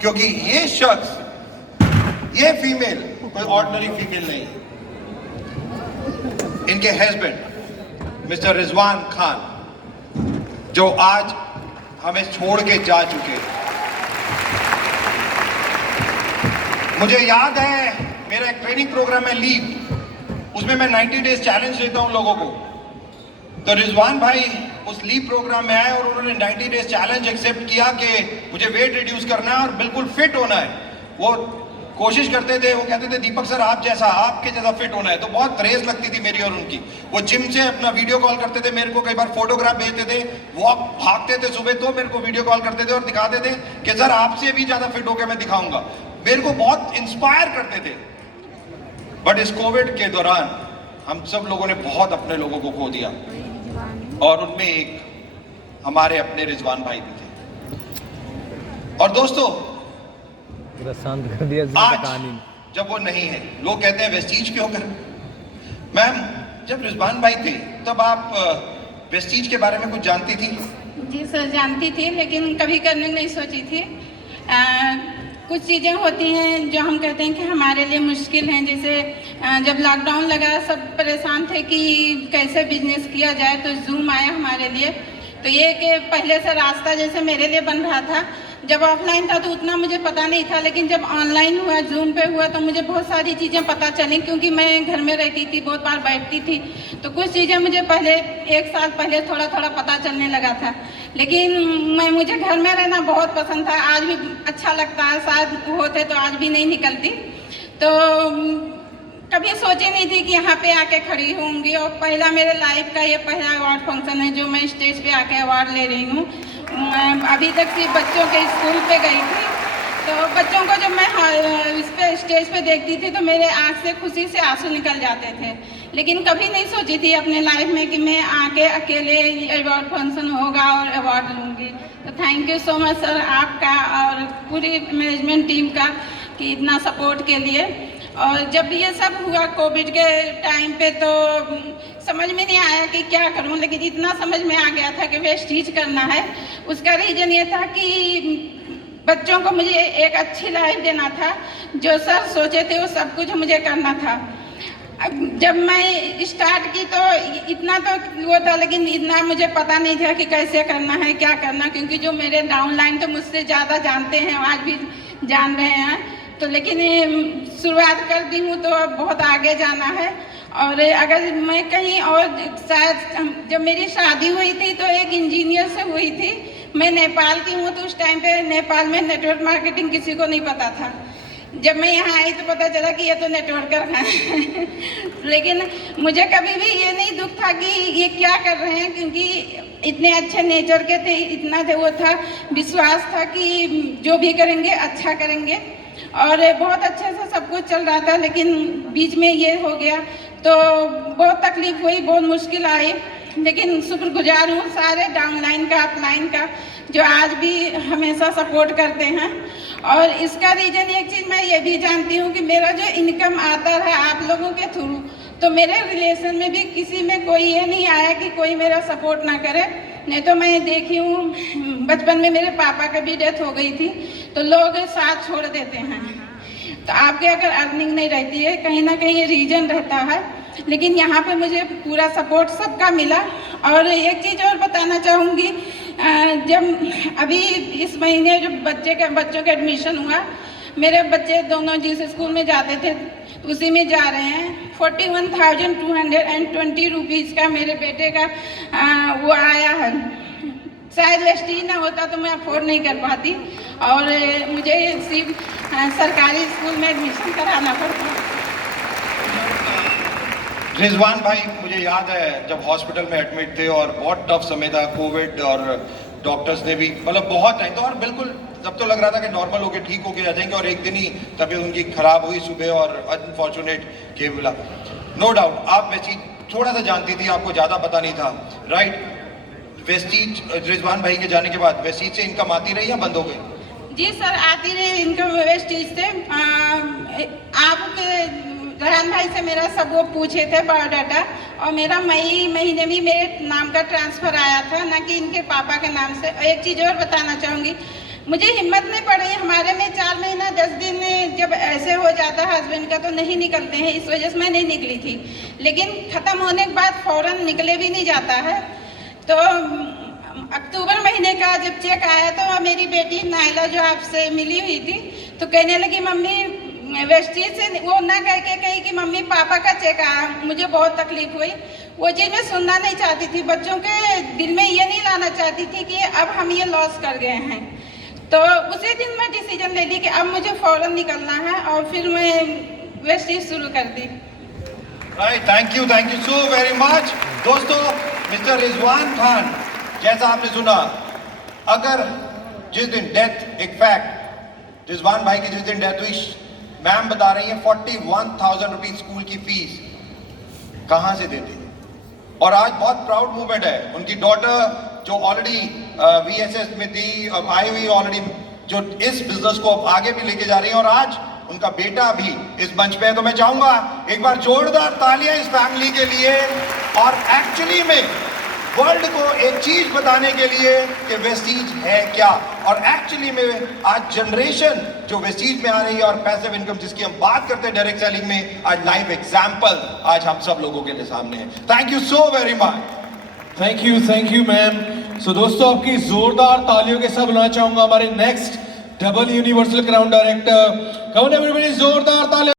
क्योंकि ये शख्स, ये फीमेल कोई ऑर्डिनरी फीमेल नहीं, इनके हस्बैंड मिस्टर रिजवान खान जो आज हमें छोड़ के जा चुके। मुझे याद है मेरा एक ट्रेनिंग प्रोग्राम है लीव, उसमें मैं 90 डेज चैलेंज देता हूं लोगों को। तो रिजवान भाई उस लीव प्रोग्राम में आए और उन्होंने 90 डेज चैलेंज एक्सेप्ट किया कि मुझे वेट रिड्यूस करना है और बिल्कुल फिट होना है। वो कोशिश करते थे, वो कहते थे दीपक सर आप जैसा, आपके जैसा फिट होना है। तो बहुत रेस लगती थी मेरी और उनकी। वो जिम से अपना वीडियो कॉल करते थे मेरे को, कई बार फोटोग्राफ भेजते थे, वॉक भागते थे सुबह तो मेरे को वीडियो कॉल करते थे और दिखाते थे कि सर आपसे भी ज्यादा फिट होकर मैं दिखाऊंगा। मेरे को बहुत इंस्पायर करते थे। बट इस कोविड के दौरान हम सब लोगों ने बहुत अपने लोगों को खो दिया और उनमें एक हमारे अपने रिजवान भाई भी थे। और दोस्तों पूरा शांत कर दिया आज जब वो नहीं है, लोग कहते हैं वेस्टीज क्यों कर। मैम जब रिजवान भाई थे तब आप वेस्टीज के बारे में कुछ जानती थी? जी सर जानती थी, लेकिन कभी करने नहीं सोची थी। कुछ चीज़ें होती हैं जो हम कहते हैं कि हमारे लिए मुश्किल हैं। जैसे जब लॉकडाउन लगा सब परेशान थे कि कैसे बिजनेस किया जाए, तो जूम आया हमारे लिए। तो ये कि पहले से रास्ता जैसे मेरे लिए बन रहा था, जब ऑफलाइन था तो उतना मुझे पता नहीं था, लेकिन जब ऑनलाइन हुआ, जूम पे हुआ, तो मुझे बहुत सारी चीज़ें पता चली। क्योंकि मैं घर में रहती थी, बहुत बार बैठती थी, तो कुछ चीज़ें मुझे पहले 1 साल पहले थोड़ा थोड़ा पता चलने लगा था। लेकिन मुझे घर में रहना बहुत पसंद था, आज भी अच्छा लगता है। शायद होते तो आज भी नहीं निकलती। तो कभी सोची नहीं थी कि यहाँ पे आके खड़ी होंगी। और पहला मेरे लाइफ का ये पहला अवार्ड फंक्शन है जो मैं स्टेज पे आके अवार्ड ले रही हूँ। अभी तक सिर्फ बच्चों के स्कूल पे गई थी, तो बच्चों को जब मैं इस पे स्टेज पे देखती थी तो मेरे आँख से खुशी से आंसू निकल जाते थे। लेकिन कभी नहीं सोची थी अपने लाइफ में कि मैं आके अकेले अवार्ड फंक्शन होगा और अवार्ड लूँगी। तो thank you so much sir आपका और पूरी मैनेजमेंट टीम का कि इतना सपोर्ट के लिए। और जब ये सब हुआ कोविड के टाइम पे तो समझ में नहीं आया कि क्या करूं, लेकिन इतना समझ में आ गया था कि वेस्टीज करना है। उसका रीज़न ये था कि बच्चों को मुझे एक अच्छी लाइफ देना था। जो सर सोचे थे वो सब कुछ मुझे करना था। जब मैं स्टार्ट की तो इतना तो वो था, लेकिन इतना मुझे पता नहीं था कि कैसे करना है, क्या करना। क्योंकि जो मेरे डाउनलाइन तो मुझसे ज़्यादा जानते हैं, आज भी जान रहे हैं। तो लेकिन शुरुआत कर दी हूँ तो अब बहुत आगे जाना है। और अगर मैं कहीं और, शायद जब मेरी शादी हुई थी तो एक इंजीनियर से हुई थी। मैं नेपाल की हूँ, तो उस टाइम पे नेपाल में नेटवर्क मार्केटिंग किसी को नहीं पता था। जब मैं यहाँ आई तो पता चला कि ये तो नेटवर्कर हैं। लेकिन मुझे कभी भी ये नहीं दुख था कि ये क्या कर रहे हैं, क्योंकि इतने अच्छे नेचर के थे, इतना वो था, विश्वास था कि जो भी करेंगे अच्छा करेंगे। और बहुत अच्छे से सब कुछ चल रहा था, लेकिन बीच में ये हो गया तो बहुत तकलीफ हुई, बहुत मुश्किल आई। लेकिन शुक्रगुजार हूँ सारे डाउनलाइन का, अपलाइन का, जो आज भी हमेशा सपोर्ट करते हैं। और इसका रीज़न एक चीज़ मैं ये भी जानती हूँ कि मेरा जो इनकम आता है आप लोगों के थ्रू, तो मेरे रिलेशन में भी किसी में कोई ये नहीं आया कि कोई मेरा सपोर्ट ना करे। नहीं तो मैं देखी हूँ बचपन में मेरे पापा का भी डेथ हो गई थी, तो लोग साथ छोड़ देते हैं। तो आपके अगर अर्निंग नहीं रहती है, कहीं ना कहीं ये रीज़न रहता है। लेकिन यहाँ पे मुझे पूरा सपोर्ट सबका मिला। और एक चीज़ और बताना चाहूँगी, जब अभी इस महीने जो बच्चों का एडमिशन हुआ, मेरे बच्चे दोनों जिस स्कूल में जाते थे उसी में जा रहे हैं। 41,220 रुपीज़ का मेरे बेटे का वो आया है। शायद वेस्टीज ना होता तो मैं अफोर्ड नहीं कर पाती, और मुझे सिर्फ सरकारी स्कूल में एडमिशन कराना पड़ता। रिजवान भाई मुझे याद है जब हॉस्पिटल में एडमिट थे और बहुत टफ समय था कोविड, और डॉक्टर्स ने भी मतलब बहुत टाइम तो, और बिल्कुल तब तो लग रहा था कि नॉर्मल होके ठीक होके आ जाएंगे, और एक दिन ही तबीयत उनकी खराब हुई सुबह, और अनफॉर्चुनेट के बोला। नो डाउट आप वेस्टीज थोड़ा सा जानती थी, आपको ज़्यादा पता नहीं था, राइट? वेस्टीज रिजवान भाई के जाने के बाद वेस्टीज से इनकम आती रही या बंद हो गई? जी सर आती रही इनकम वेस्टीज से। आपके रहन भाई से मेरा सब वो पूछे थे बायोडाटा, और मेरा मई महीने भी मेरे नाम का ट्रांसफ़र आया था, ना कि इनके पापा के नाम से। एक चीज़ और बताना चाहूँगी, मुझे हिम्मत नहीं पड़ रही। हमारे में 4 महीना 10 दिन जब ऐसे हो जाता है हस्बैंड का तो नहीं निकलते हैं, इस वजह से मैं नहीं निकली थी। लेकिन ख़त्म होने के बाद फ़ौरन निकले भी नहीं जाता है। तो अक्टूबर महीने का जब चेक आया तो मेरी बेटी नाइला जो आपसे मिली हुई थी तो कहने लगी मम्मी वेस्टीज से वो ना कह के कही कि मम्मी पापा का चेक आया। मुझे बहुत तकलीफ हुई, वो चीज़ मैं सुनना नहीं चाहती थी। बच्चों के दिल में ये नहीं लाना चाहती थी कि अब हम ये लॉस कर गए हैं। तो उसी दिन मैं डिसीजन ले ली कि अब मुझे फ़ौरन निकलना है और फिर मैं वेस्टीज शुरू कर दी। Right, thank you so very much. दोस्तों, मिस्टर रिजवान खान, जैसा आपने सुना, अगर जिस दिन डेथ, एक फैक्ट, रिजवान भाई की जिस दिन डेथ हुई, मैम बता रही है 41,000 रुपीज स्कूल की फीस कहां से देते हैं। और आज बहुत प्राउड मूवमेंट है। उनकी डॉटर जो ऑलरेडी VSS में थी, अब आई हुई ऑलरेडी, जो इस बिजनेस को अब आगे भी लेके जा रही है, और आज उनका बेटा भी इस मंच पे है। तो मैं चाहूंगा एक बार जोरदार तालियां इस फैमिली के लिए, और एक्चुअली में वर्ल्ड को एक चीज बताने के लिए कि वेस्टीज है क्या। और एक्चुअली में आज जनरेशन जो वेस्टीज में आ रही है और पैसिव इनकम जिसकी हम बात करते हैं डायरेक्ट सेलिंग में, आज लाइव एग्जांपल आज हम सब लोगों के लिए सामने है। Thank you so very much. Thank you ma'am. So दोस्तों, आपकी जोरदार तालियों के साथ बुलाना चाहूंगा हमारे next double universal crown director. Come on everybody, जोरदार तालियां।